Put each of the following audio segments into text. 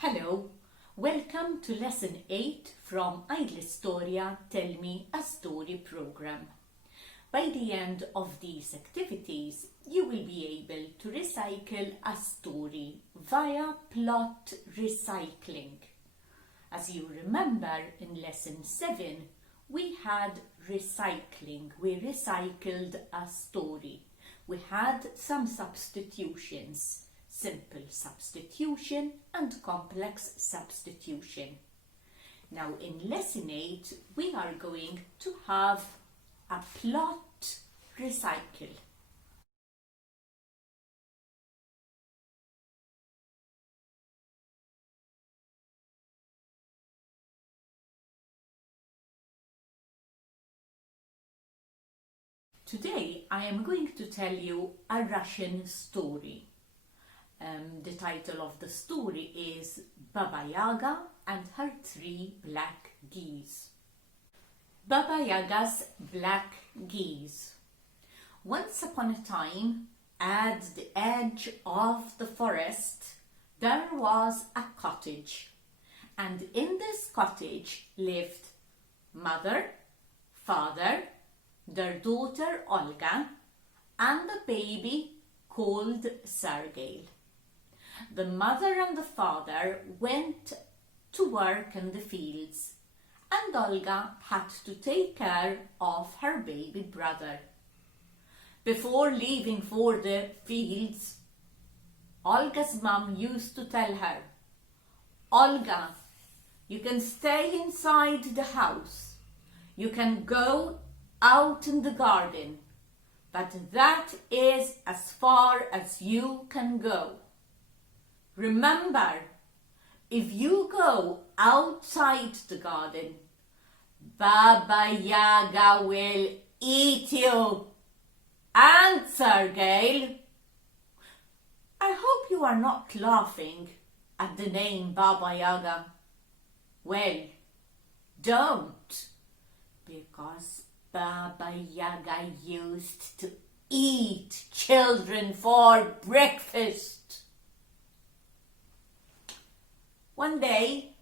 Hello, welcome to Lesson 8 from Għidli Storja, Tell Me a Story program. By the end of these activities, you will be able to recycle a story via plot recycling. As you remember, in Lesson 7, we had recycling. We recycled a story. We had some substitutions. Simple substitution and complex substitution. Now in Lesson 8 we are going to have a plot recycle. Today I am going to tell you a Russian story. The title of the story is Baba Yaga and her 3 black geese. Baba Yaga's black geese. Once upon a time, at the edge of the forest, there was a cottage. And in this cottage lived mother, father, their daughter Olga, and a baby called Sergei. The mother and the father went to work in the fields, and Olga had to take care of her baby brother. Before leaving for the fields, Olga's mom used to tell her, "Olga, you can stay inside the house. You can go out in the garden, but that is as far as you can go. Remember, if you go outside the garden, Baba Yaga will eat you." And Sergei, I hope you are not laughing at the name Baba Yaga. Well, don't, because Baba Yaga used to eat children for breakfast. One day,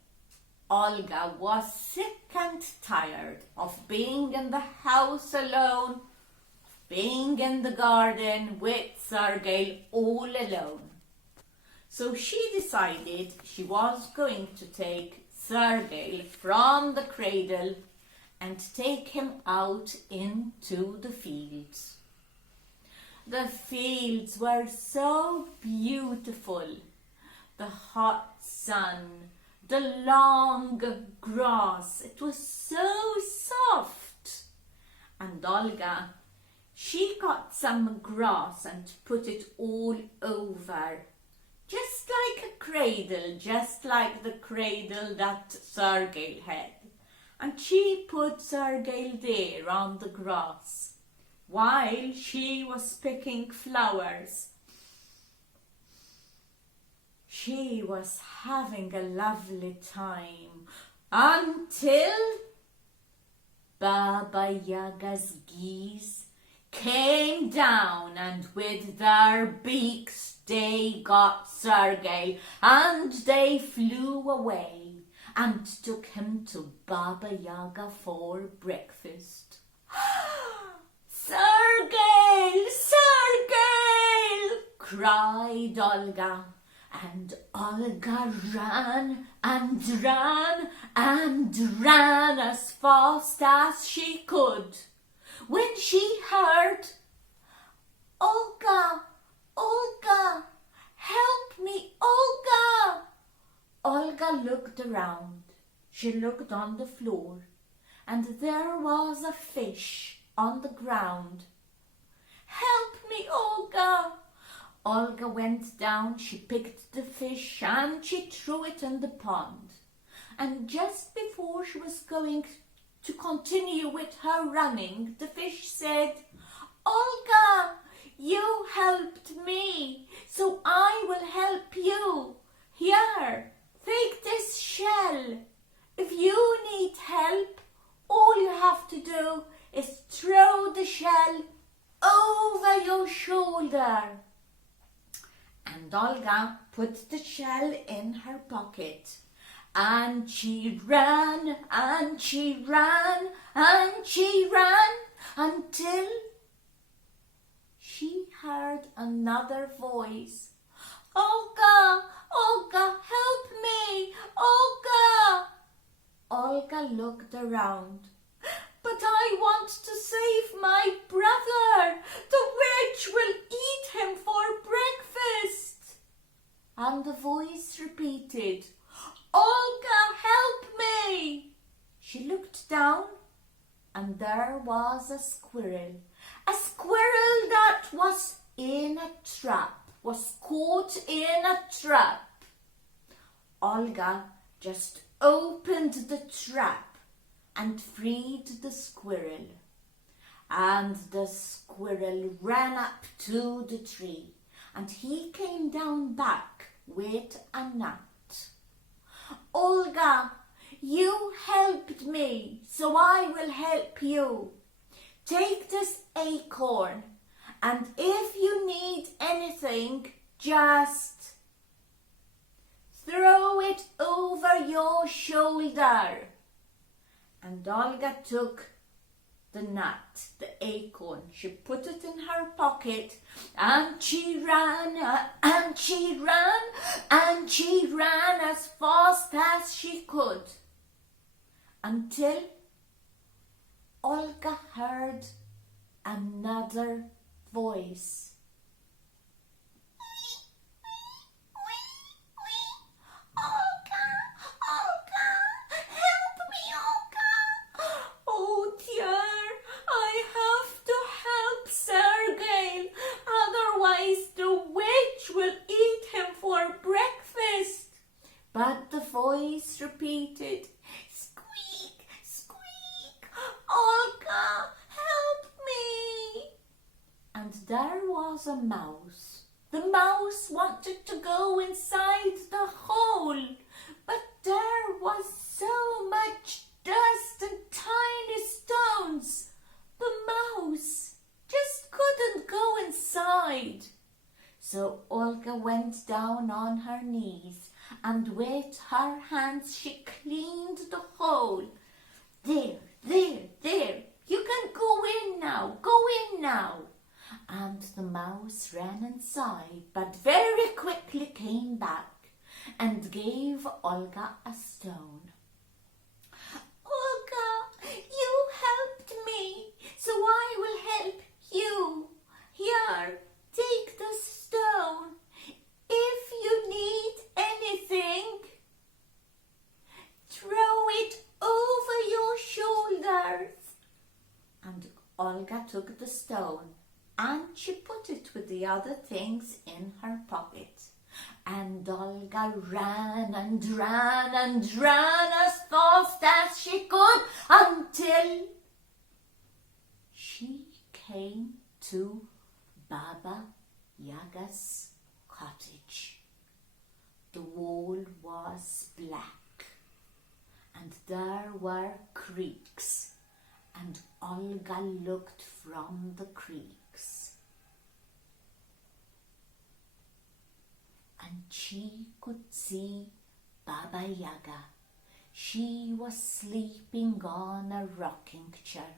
Olga was sick and tired of being in the house alone, of being in the garden with Sergei all alone. So she decided she was going to take Sergei from the cradle and take him out into the fields. The fields were so beautiful. The hot sun, the long grass, it was so soft. And Olga, she got some grass and put it all over, just like a cradle, just like the cradle that Sergei had. And she put Sergei there on the grass, while she was picking flowers. She was having a lovely time until Baba Yaga's geese came down, and with their beaks they got Sergei, and they flew away and took him to Baba Yaga for breakfast. "Sergei! Sergei!" cried Olga. And Olga ran and ran and ran as fast as she could, when she heard, "Olga, Olga, help me, Olga!" Olga looked around. She looked on the floor, and there was a fish on the ground. "Help me, Olga!" Olga went down, she picked the fish and she threw it in the pond. And just before she was going to continue with her running, the fish said, "Olga, you helped me, so I will help you. Here, take this shell. If you need help, all you have to do is throw the shell over your shoulder." And Olga put the shell in her pocket. And she ran, and she ran, and she ran, until she heard another voice. Olga, Olga, help me, Olga! Olga looked around. But I want to save my brother. The witch will eat him for breakfast. And the voice repeated, Olga, help me. She looked down, and there was a squirrel that was in a trap, was caught in a trap. Olga just opened the trap and freed the squirrel. And the squirrel ran up to the tree, and he came down back with a nut. Olga, you helped me, so I will help you. Take this acorn, and if you need anything, just throw it over your shoulder. And Olga took the nut, the acorn. She put it in her pocket, and she ran, and she ran, and she ran as fast as she could, until Olga heard another voice. But the voice repeated, squeak, squeak, Olga, help me. And there was a mouse. The mouse wanted to go inside the hole, but there was so much dust and tiny stones. The mouse just couldn't go inside. So Olga went down on her knees, and with her hands she cleaned the hole. There, you can go in now. And the mouse ran inside, but very quickly came back and gave Olga a stone. Olga, you helped me, so I will help you. Here, take this stone. If you need anything, throw it over your shoulders. And Olga took the stone, and she put it with the other things in her pocket. And Olga ran and ran and ran as fast as she could, until she came to Baba Yaga's cottage. The wall was black, and there were creaks, and Olga looked from the creaks, and she could see Baba Yaga. She was sleeping on a rocking chair.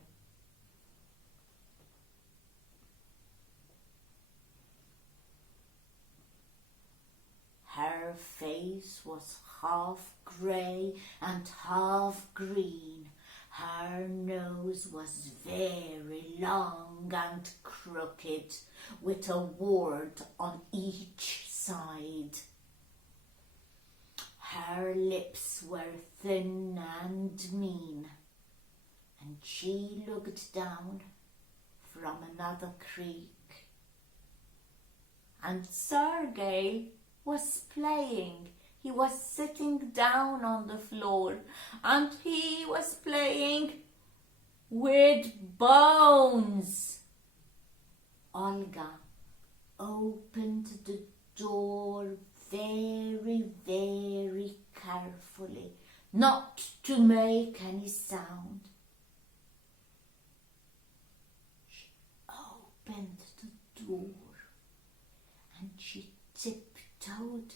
Her face was half grey and half green. Her nose was very long and crooked, with a wart on each side. Her lips were thin and mean, and she looked down from another creek. And Sergei was playing. He was sitting down on the floor, and he was playing with bones. Olga opened the door very, very carefully, not to make any sound. She opened the door, and she tiptoed tiptoed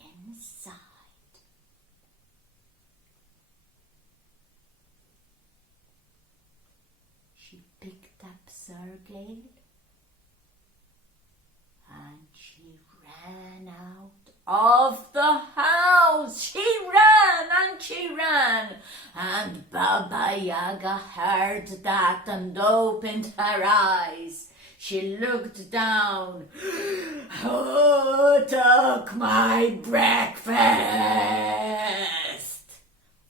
inside. She picked up Sergei and she ran out of the house. She ran and she ran, and Baba Yaga heard that and opened her eyes. She looked down. Who took my breakfast?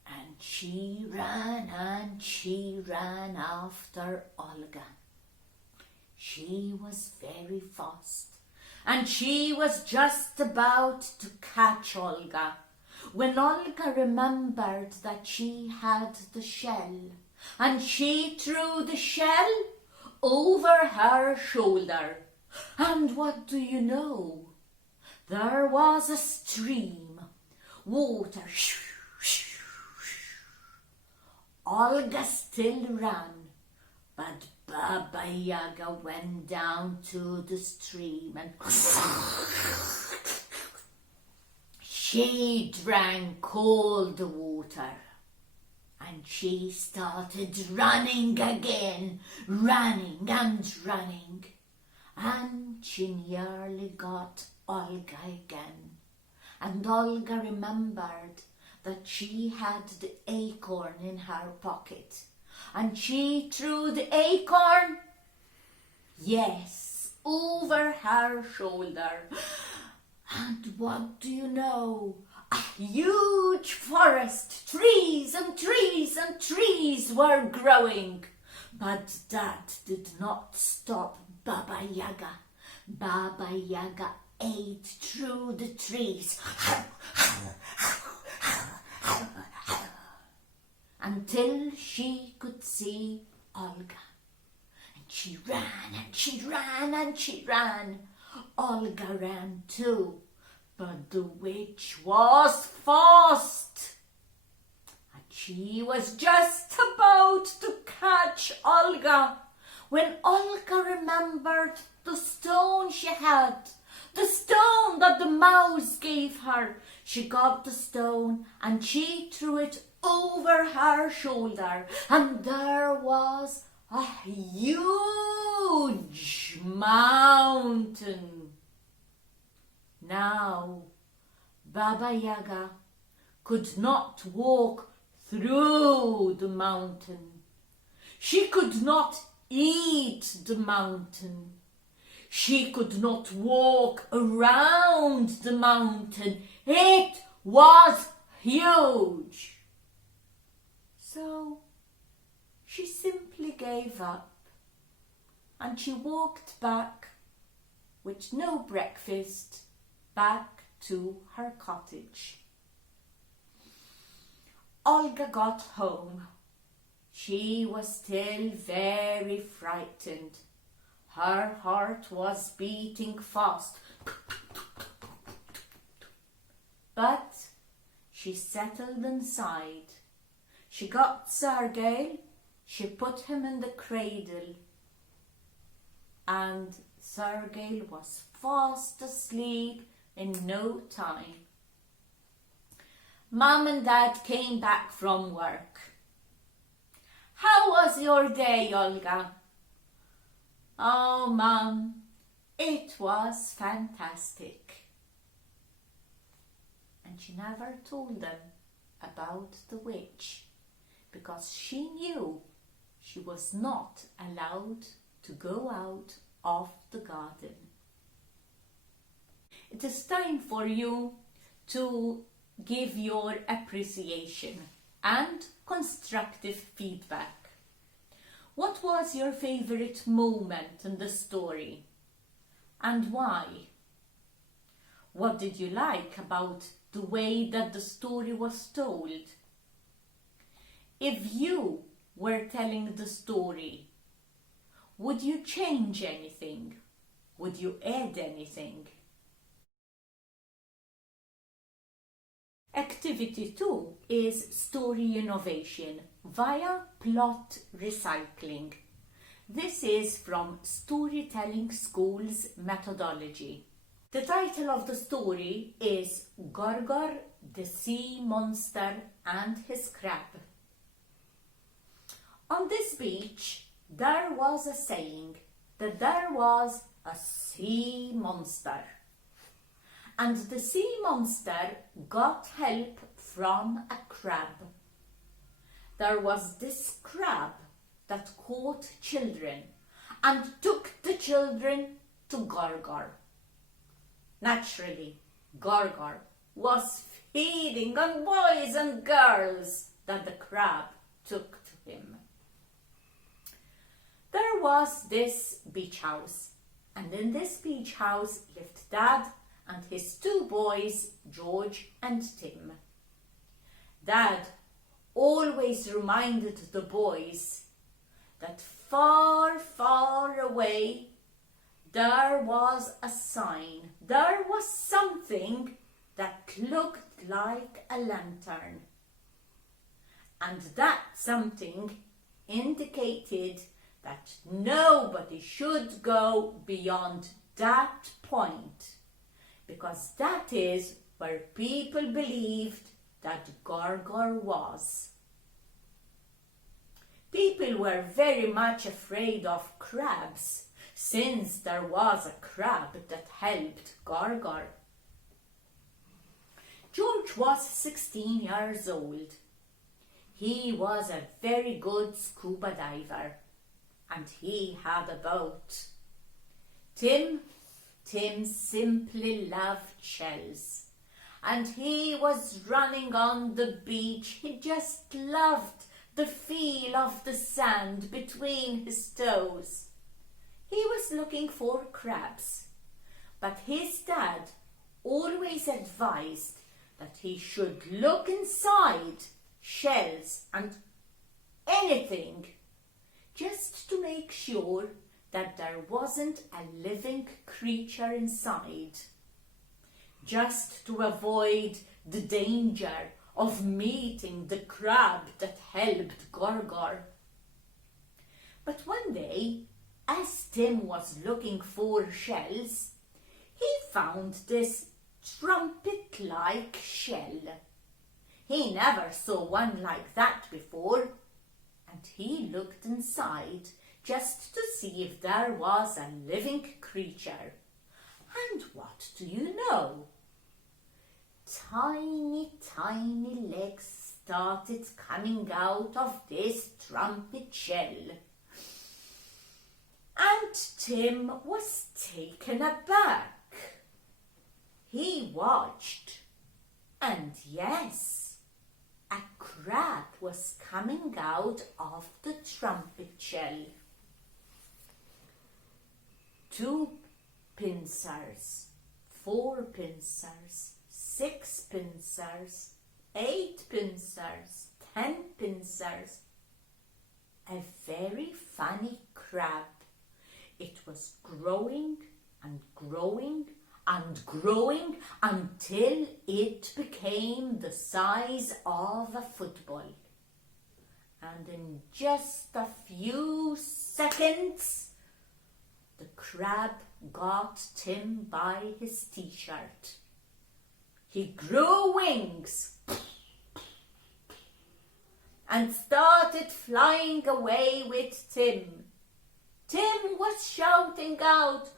And she ran after Olga. She was very fast, and she was just about to catch Olga when Olga remembered that she had the shell, and she threw the shell over her shoulder. And what do you know? There was a stream, water. Olga still ran, but Baba Yaga went down to the stream and she drank cold water. And she started running again, running and running. And she nearly got Olga again. And Olga remembered that she had the acorn in her pocket. And she threw the acorn, yes, over her shoulder. And what do you know? A huge forest, trees and trees and trees were growing. But that did not stop Baba Yaga. Baba Yaga ate through the trees until she could see Olga. And she ran and she ran and she ran. Olga ran too. But the witch was fast, and she was just about to catch Olga when Olga remembered the stone she had, the stone that the mouse gave her. She got the stone and she threw it over her shoulder, and there was a huge mountain. Now, Baba Yaga could not walk through the mountain. She could not eat the mountain. She could not walk around the mountain. It was huge. So she simply gave up and she walked back with no breakfast back to her cottage. Olga got home. She was still very frightened. Her heart was beating fast. But she settled inside. She got Sergei, she put him in the cradle, and Sergei was fast asleep in no time. Mom and Dad came back from work. How was your day, Olga? Oh, Mom, it was fantastic. And she never told them about the witch because she knew she was not allowed to go out of the garden. It is time for you to give your appreciation and constructive feedback. What was your favorite moment in the story and why? What did you like about the way that the story was told? If you were telling the story, would you change anything? Would you add anything? Activity 2 is story innovation via plot recycling. This is from Storytelling School's methodology. The title of the story is Gorgor, the Sea Monster and His Crab. On this beach, there was a saying that there was a sea monster. And the sea monster got help from a crab. There was this crab that caught children and took the children to Gorgor. Naturally, Gorgor was feeding on boys and girls that the crab took to him. There was this beach house, and in this beach house lived Dad and his two boys, George and Tim. Dad always reminded the boys that far, far away there was a sign, there was something that looked like a lantern. And that something indicated that nobody should go beyond that point, because that is where people believed that Gorgor was. People were very much afraid of crabs, since there was a crab that helped Gorgor. George was 16 years old. He was a very good scuba diver, and he had a boat. Tim simply loved shells, and he was running on the beach. He just loved the feel of the sand between his toes. He was looking for crabs, but his dad always advised that he should look inside shells and anything, just to make sure that there wasn't a living creature inside, just to avoid the danger of meeting the crab that helped Gorgor. But one day, as Tim was looking for shells, he found this trumpet-like shell. He never saw one like that before, and he looked inside just to see if there was a living creature. And what do you know? Tiny, tiny legs started coming out of this trumpet shell. And Tim was taken aback. He watched, and yes, a crab was coming out of the trumpet shell. 2 pincers, 4 pincers, 6 pincers, 8 pincers, 10 pincers. A very funny crab. It was growing and growing and growing until it became the size of a football. And in just a few seconds, the crab got Tim by his t-shirt. He grew wings and started flying away with Tim. Tim was shouting out,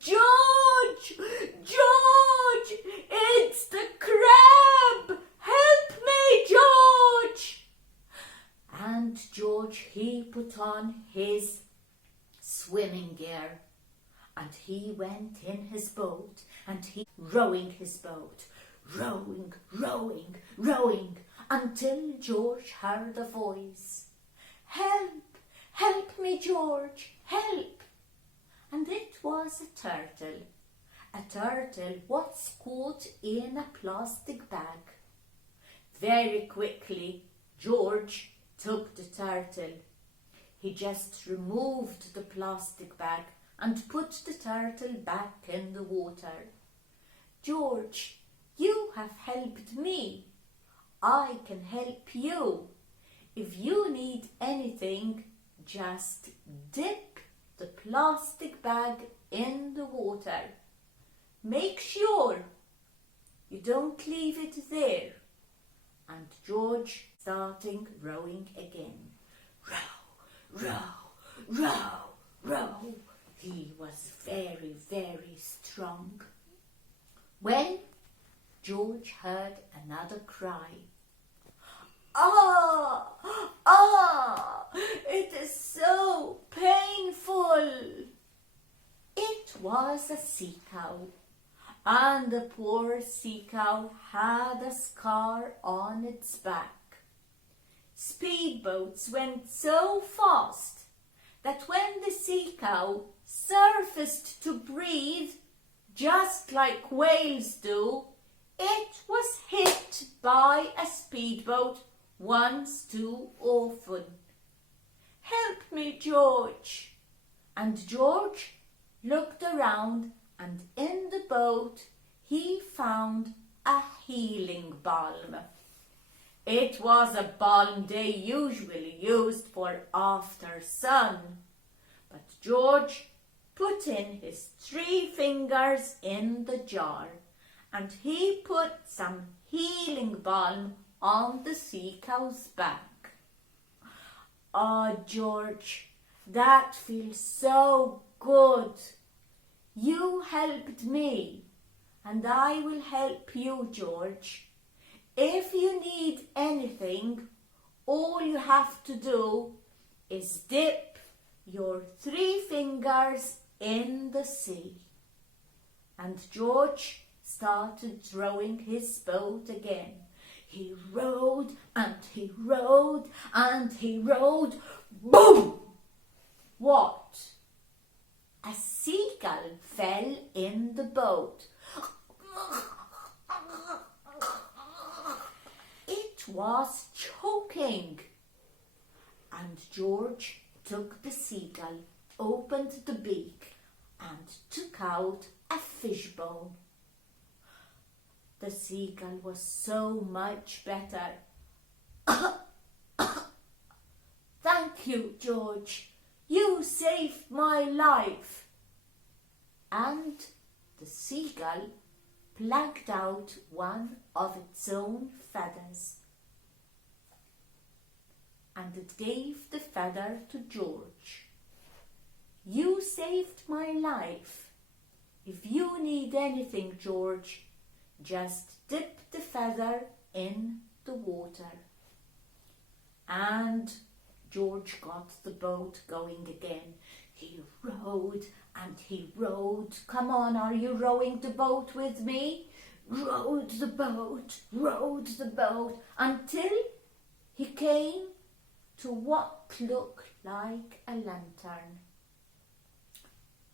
"George! George! It's the crab! Help me, George!" And George, he put on his swimming gear and he went in his boat and he rowing his boat, rowing, rowing, rowing, until George heard a voice. "Help! Help me, George! Help!" And it was a turtle. A turtle was caught in a plastic bag. Very quickly, George took the turtle. He just removed the plastic bag and put the turtle back in the water. "George, you have helped me. I can help you. If you need anything, just dip the plastic bag in the water. make sure you don't leave it there. And George starting rowing again. Row, row, row, row. He was very, very strong. When George heard another cry. Ah! Ah! It is so painful! It was a sea cow, and the poor sea cow had a scar on its back. Speedboats went so fast that when the sea cow surfaced to breathe, just like whales do, it was hit by a speedboat once too often. Help me, George. And George looked around, and in the boat he found a healing balm. It was a balm they usually used for after sun, but George put in his 3 fingers in the jar, and he put some healing balm on the sea cow's back. Ah, George, that feels so good. You helped me, and I will help you, George. If you need anything, all you have to do is dip your 3 fingers in the sea. And George started rowing his boat again. He rowed and he rowed and he rowed. Boom! What? A seagull fell in the boat. It was choking. And George took the seagull, opened the beak, and took out a fishbone. The seagull was so much better. Thank you, George. You saved my life. And the seagull plucked out one of its own feathers, and it gave the feather to George. You saved my life. If you need anything, George, just dip the feather in the water. And George got the boat going again. He rowed and he rowed. Come on, are you rowing the boat with me? Rowed the boat, until he came to what looked like a lantern.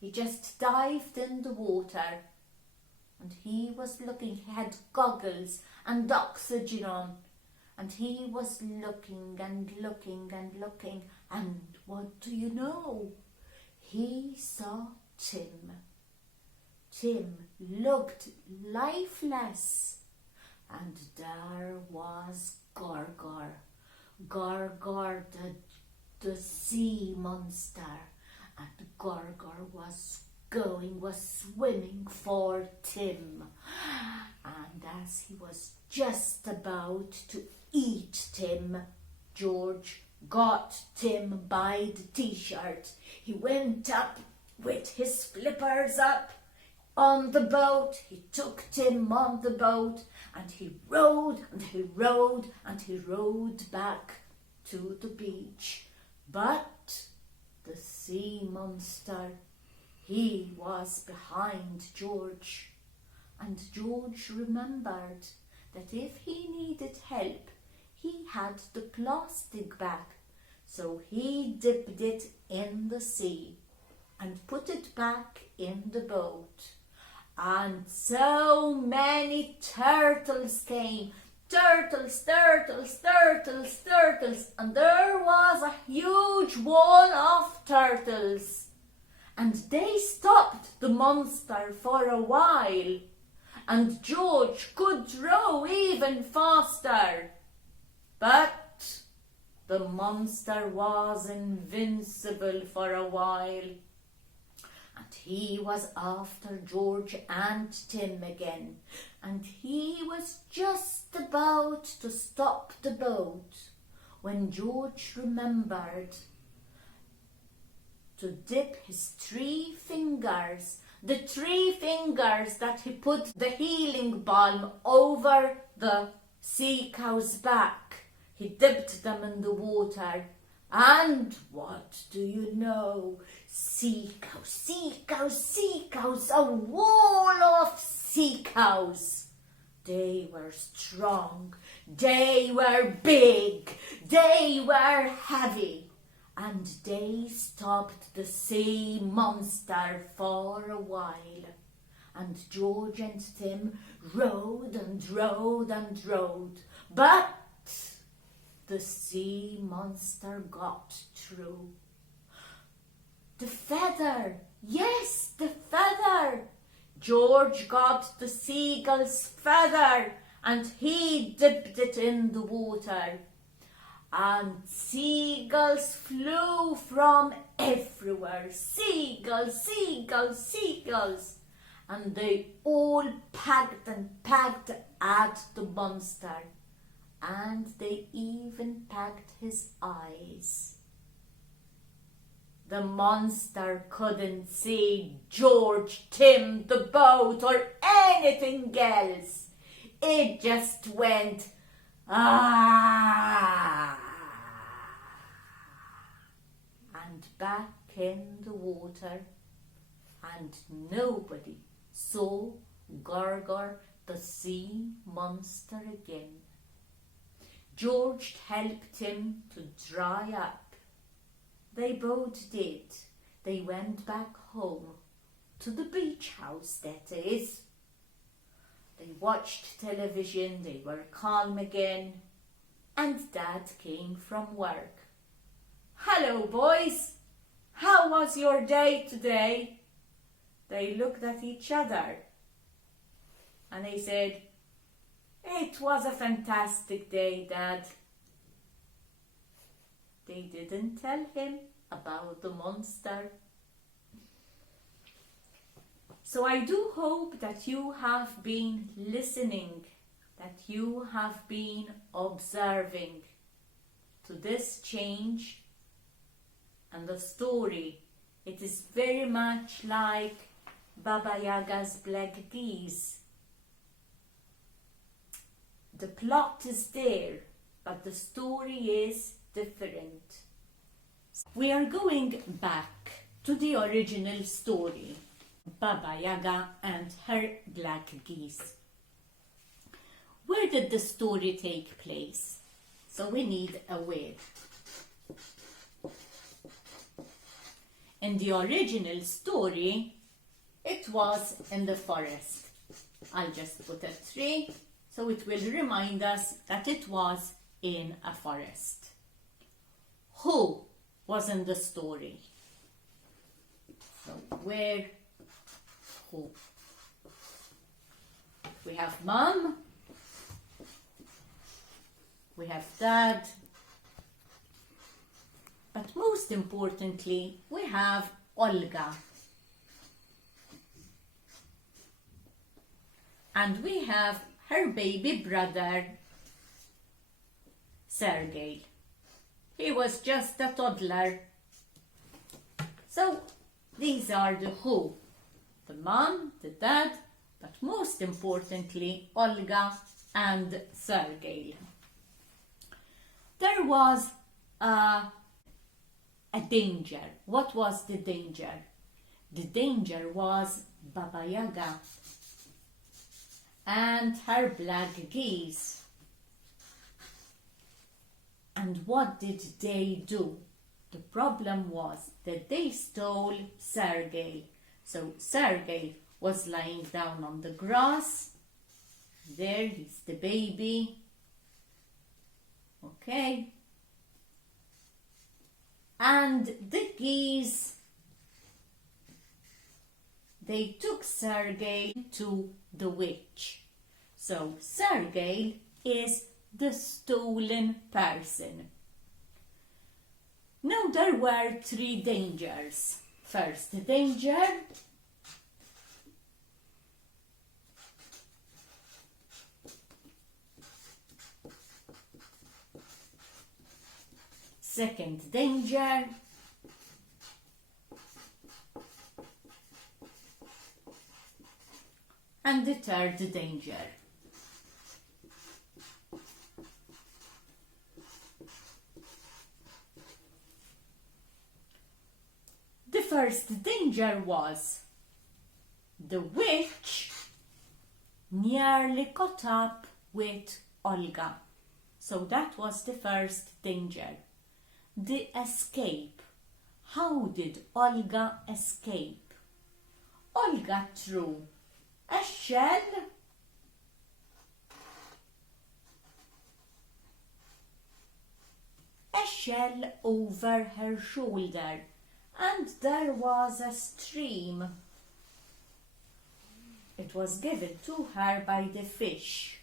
He just dived in the water, and he was looking. He had goggles and oxygen on, and he was looking and looking and looking, and what do you know? He saw Tim. Tim looked lifeless, and there was Gargar. Gargar, the sea monster, and Gargar was swimming for Tim. And as he was just about to eat Tim, George got Tim by the t-shirt. He went up with his flippers up on the boat. He took Tim on the boat, and he rowed and he rowed and he rowed back to the beach. But the sea monster, he was behind George, and George remembered that if he needed help, he had the plastic bag. So he dipped it in the sea and put it back in the boat. And so many turtles came. Turtles, and there was a huge wall of turtles. And they stopped the monster for a while, and George could row even faster. But the monster was invincible for a while. And he was after George and Tim again, and he was just about to stop the boat when George remembered to dip his 3 fingers, the 3 fingers that he put the healing balm over the sea cow's back. He dipped them in the water, and what do you know? Sea cows, sea cows, sea cows, a wall of sea cows. They were strong, they were big, they were heavy, and they stopped the sea monster for a while. And George and Tim rowed and rowed and rowed, but the sea monster got through. The feather, yes, the feather. George got the seagull's feather and he dipped it in the water. And seagulls flew from everywhere. Seagulls, seagulls, seagulls. And they all pecked and pecked at the monster. And they even pecked his eyes. The monster couldn't see George, Tim, the boat, or anything else. It just went, ah, and back in the water, and nobody saw Gargar, the sea monster, again. George helped him to dry up. They both did. They went back home, to the beach house, that is. They watched television, they were calm again, and Dad came from work. "Hello, boys! How was your day today?" They looked at each other and they said, "It was a fantastic day, Dad." They didn't tell him about the monster. So I do hope that you have been listening, that you have been observing to this change and the story. It is very much like Baba Yaga's black geese. The plot is there, but the story is different. We are going back to the original story, Baba Yaga and her black geese. Where did the story take place? So we need a where. In the original story, it was in the forest. I'll just put a 3, so it will remind us that it was in a forest. Who was in the story? So where, who? We have Mom, we have Dad, but most importantly, we have Olga. And we have her baby brother, Sergei. He was just a toddler. So these are the who. The mom, the dad, but most importantly, Olga and Sergei. There was a danger. What was the danger? The danger was Baba Yaga and her black geese. And what did they do? The problem was that they stole Sergei. So Sergei was lying down on the grass. There, he's the baby. Okay. And the geese, they took Sergei to the witch. So Sergei is the stolen person. Now there were 3 dangers. First danger. Second danger. And the third danger. The first danger was the witch nearly caught up with Olga. So that was the first danger. The escape. How did Olga escape? Olga threw a shell over her shoulder, and there was a stream. It was given to her by the fish.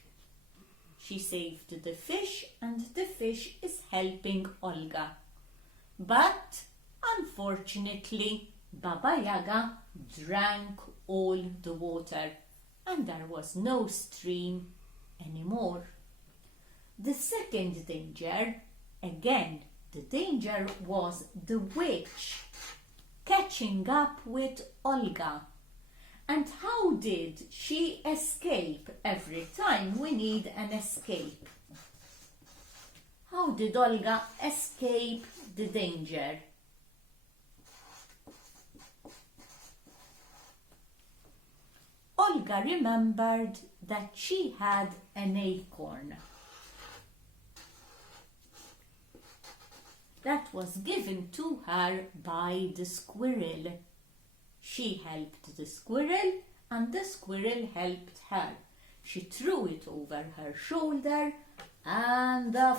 She saved the fish, and the fish is helping Olga. But unfortunately, Baba Yaga drank all the water, and there was no stream anymore. The second danger, again, the danger was the witch catching up with Olga. And how did she escape? Every time we need an escape. How did Olga escape the danger? Olga remembered that she had an acorn that was given to her by the squirrel. She helped the squirrel, and the squirrel helped her. She threw it over her shoulder, and a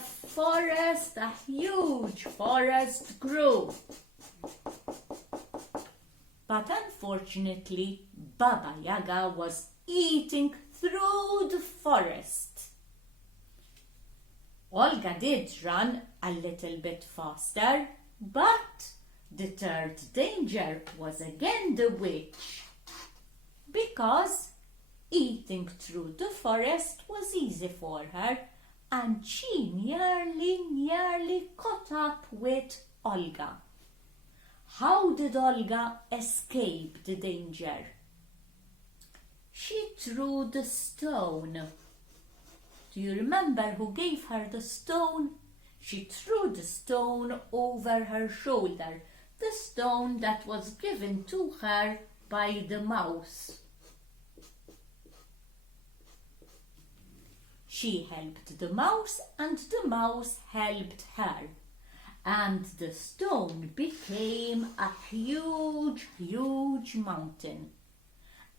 huge forest grew. But unfortunately, Baba Yaga was eating through the forest. Olga did run a little bit faster, but the third danger was again the witch, because eating through the forest was easy for her, and she nearly caught up with Olga. How did Olga escape the danger? She threw the stone. Do you remember who gave her the stone? She threw the stone over her shoulder, the stone that was given to her by the mouse. She helped the mouse, and the mouse helped her. And the stone became a huge mountain.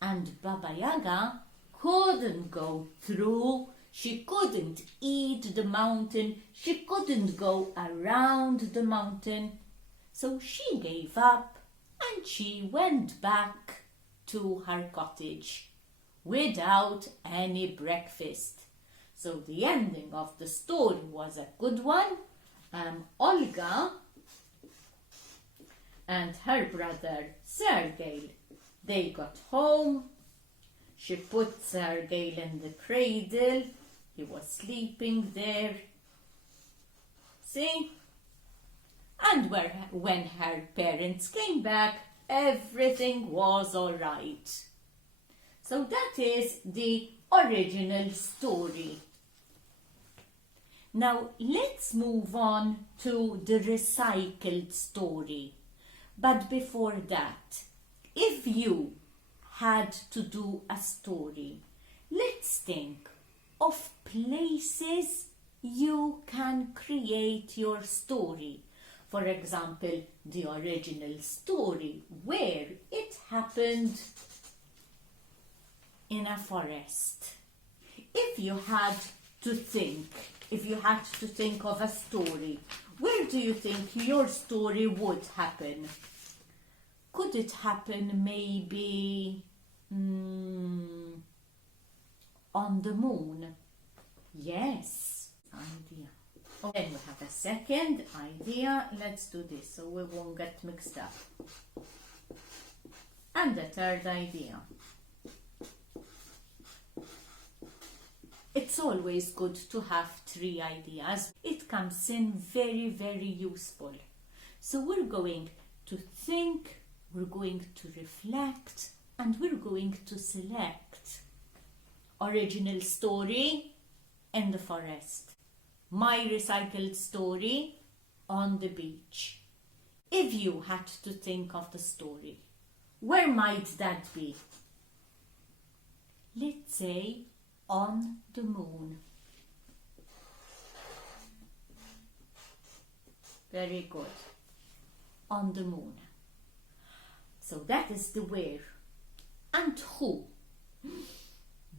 And Baba Yaga couldn't go through. She couldn't eat the mountain. She couldn't go around the mountain. So she gave up, and she went back to her cottage without any breakfast. So the ending of the story was a good one. Olga and her brother Sergei, they got home. She put Sergei in the cradle. He was sleeping there. See? And when her parents came back, everything was all right. So that is the original story. Now let's move on to the recycled story. But before that, if you had to do a story, let's think of places you can create your story. For example, the original story where it happened in a forest. If you had to think of a story, where do you think your story would happen? Could it happen maybe on the moon? Yes. Idea. Then we have a second idea. Let's do this so we won't get mixed up. And the third idea. It's always good to have 3 ideas. It comes in very, very useful. So we're going to think, we're going to reflect, and we're going to select. Original story, in the forest. My recycled story, on the beach. If you had to think of the story, where might that be? Let's say on the moon. Very good. On the moon. So that is the where. And who?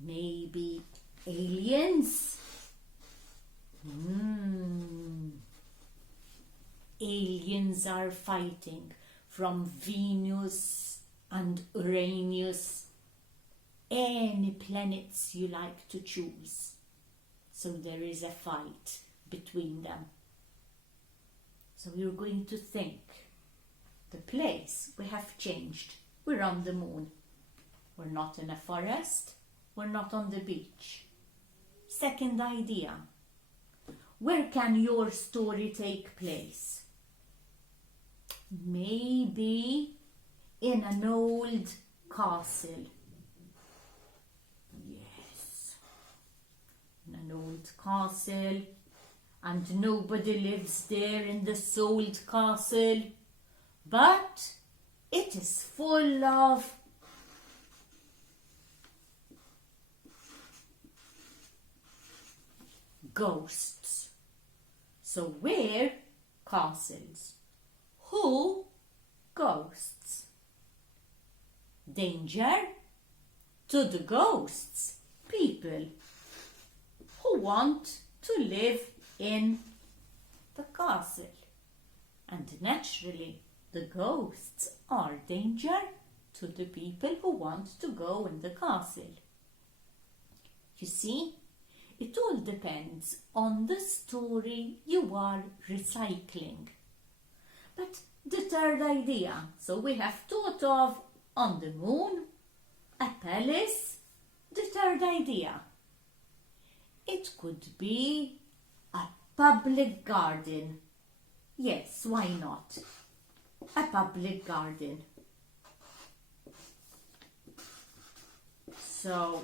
Maybe aliens? Aliens are fighting from Venus and Uranus, any planets you like to choose. So there is a fight between them. So you're going to think. The place we have changed. We're on the moon. We're not in a forest. We're not on the beach. Second idea. Where can your story take place? Maybe in an old castle. Yes. In an old castle. And nobody lives there in this old castle. But it is full of ghosts. So where? Castles. Who? Ghosts. Danger? To the ghosts. People who want to live in the castle. And naturally, the ghosts are danger to the people who want to go in the castle. You see, it all depends on the story you are recycling. But the third idea, so we have thought of on the moon, a palace. The third idea, it could be a public garden. Yes, why not? A public garden. So,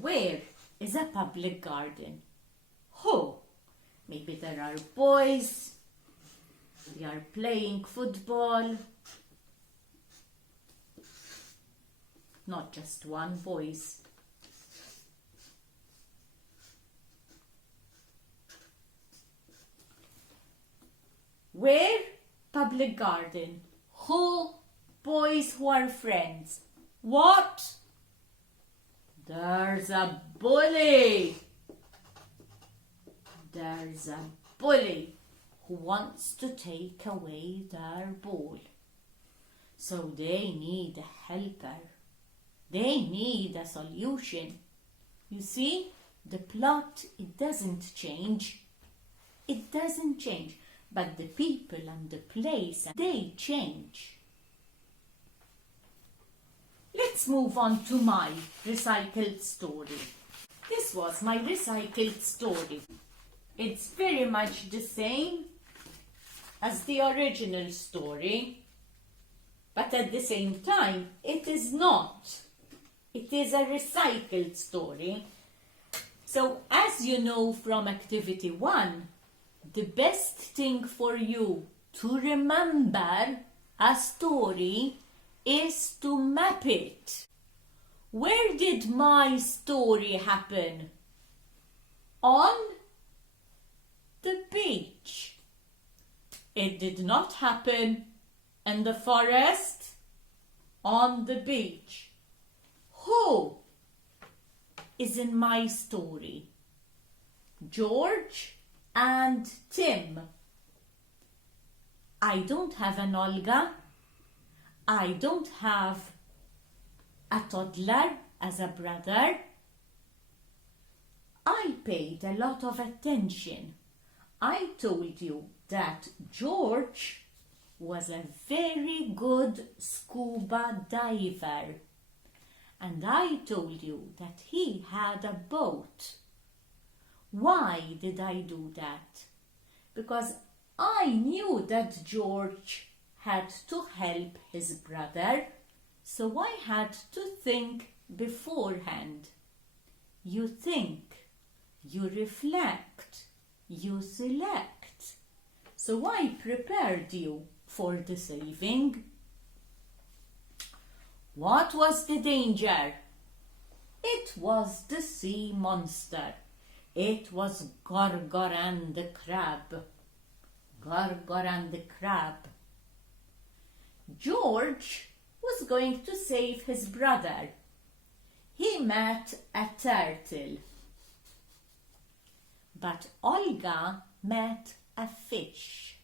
where is a public garden? Who? Maybe there are boys. They are playing football. Not just one, boys. Where? Public garden. Who? Boys who are friends. What? There's a bully. There's a bully who wants to take away their ball. So they need a helper. They need a solution. You see, the plot, it doesn't change. It doesn't change. But the people and the place, they change. Let's move on to my recycled story. This was my recycled story. It's very much the same as the original story, but at the same time, it is not. It is a recycled story. So, as you know from activity 1, the best thing for you to remember a story is to map it. Where did my story happen? On the beach. It did not happen in the forest. On the beach. Who is in my story? George and Tim. I don't have an Olga. I don't have a toddler as a brother. I paid a lot of attention. I told you that George was a very good scuba diver. And I told you that he had a boat. Why did I do that? Because I knew that George had to help his brother, so I had to think beforehand. You think, you reflect, you select. So I prepared you for the saving. What was the danger? It was the sea monster. It was Gorgoran the crab. Gorgoran the crab. George was going to save his brother. He met a turtle. But Olga met a fish.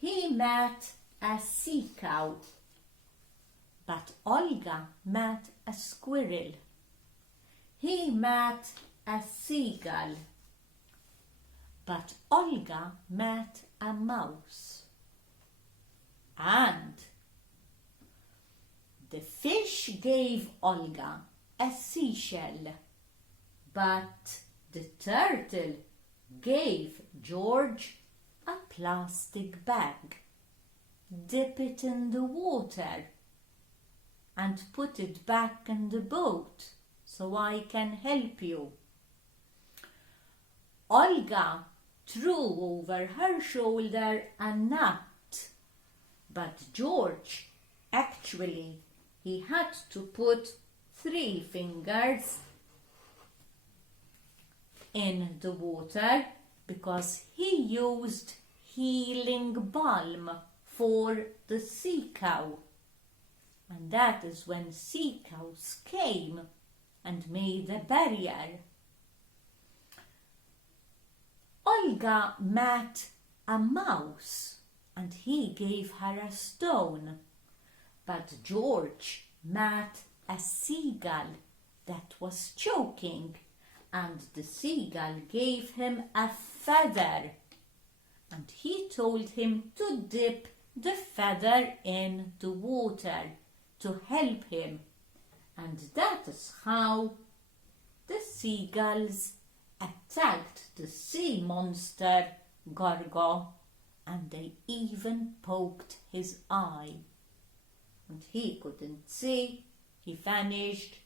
He met a sea cow. But Olga met a squirrel. He met a seagull. But Olga met a mouse. And the fish gave Olga a seashell, but the turtle gave George a plastic bag. Dip it in the water and put it back in the boat so I can help you. Olga threw over her shoulder a nut, but George, actually, he had to put 3 fingers in the water because he used healing balm for the sea cow. And that is when sea cows came and made a barrier. Olga met a mouse and he gave her a stone. But George met a seagull that was choking, and the seagull gave him a feather. And he told him to dip the feather in the water to help him. And that is how the seagulls attacked the sea monster Gorgo, and they even poked his eye. And he couldn't see, he vanished,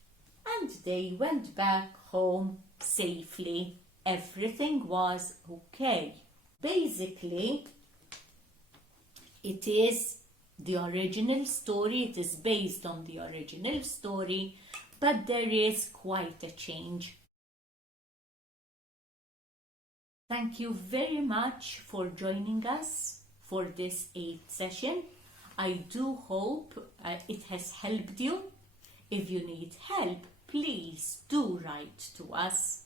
and they went back home safely. Everything was okay. Basically, it is the original story, it is based on the original story, but there is quite a change. Thank you very much for joining us for this 8th session. I do hope it has helped you. If you need help, please do write to us.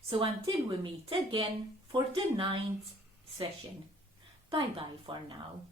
So until we meet again for the 9th session. Bye bye for now.